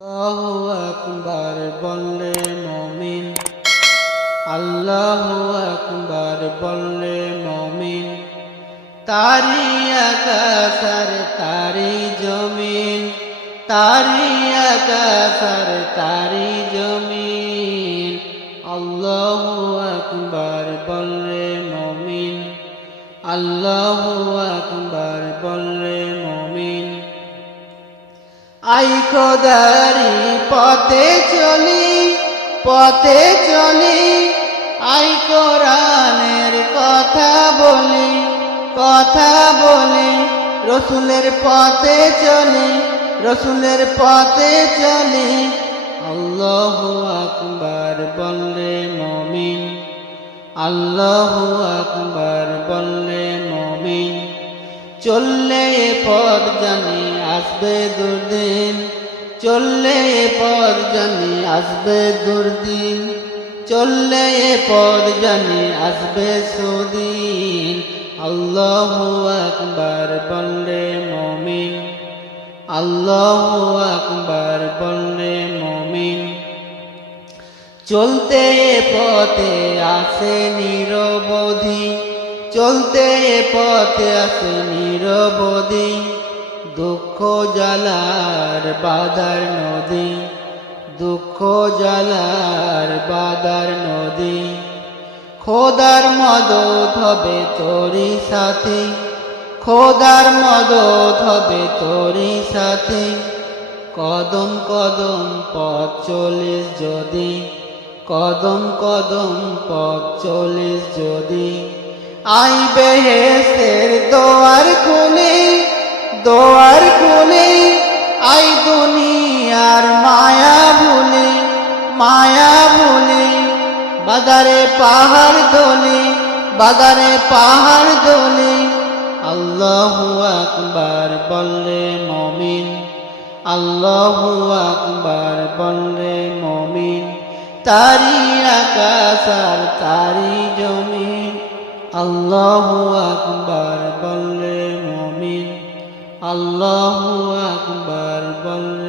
আল্লাহু আকবার বললে মুমিন, আল্লাহু আকবার বললে মুমিন। তারি আকাশ আর তারি জমিন, তারি আকাশ আর তারি জমিন। আল্লাহু আকবার বললে মুমিন, আল্লাহু আকবার বললে মুমিন। আই খোদারি পথে চলি, পথে চলি, আই কোরআনের কথা বলি, কথা বলি। রসুলের পথে চলি, রসুলের পথে চলি। আল্লাহু আকবার বললে মুমিন, আল্লাহু আকবার বললে মুমিন। চললে পথ জানি আসবে দুর্দিন, চললে পথ জানি আসবে দুর্দিন, চললে পথ জানি আসবে সুদিন। আল্লাহু আকবার বললে মুমিন, আল্লাহু আকবার বললে মুমিন। চলতে পথে আসে নিরবধি, চলতে পথে আসে নিরবধি। দুঃখ জ্বালার বাধার নদী, দুঃখ জ্বালার বাধার নদী। খোদার মদদ হবে তোরি সাথী, খোদার মদদ হবে তোরি সাথী। কদম কদম পথ চলিস যদি, কদম কদম পথ চলিস যদি। আই বেহেশতের দোয়ার খুলে, দোয়ার খুলে। আই দুনিয়ার মায়া ভুলে, মায়া ভুলে। বাদারে পাহাড় দোলে, বাদারে পাহাড় দোলে। আল্লাহু আকবার বললে মুমিন, আল্লাহু আকবার বললে মুমিন। তারি আকাশ আর তারি জমিন। আল্লাহু আকবার বললে মুমিন, আল্লাহু আকবার বললে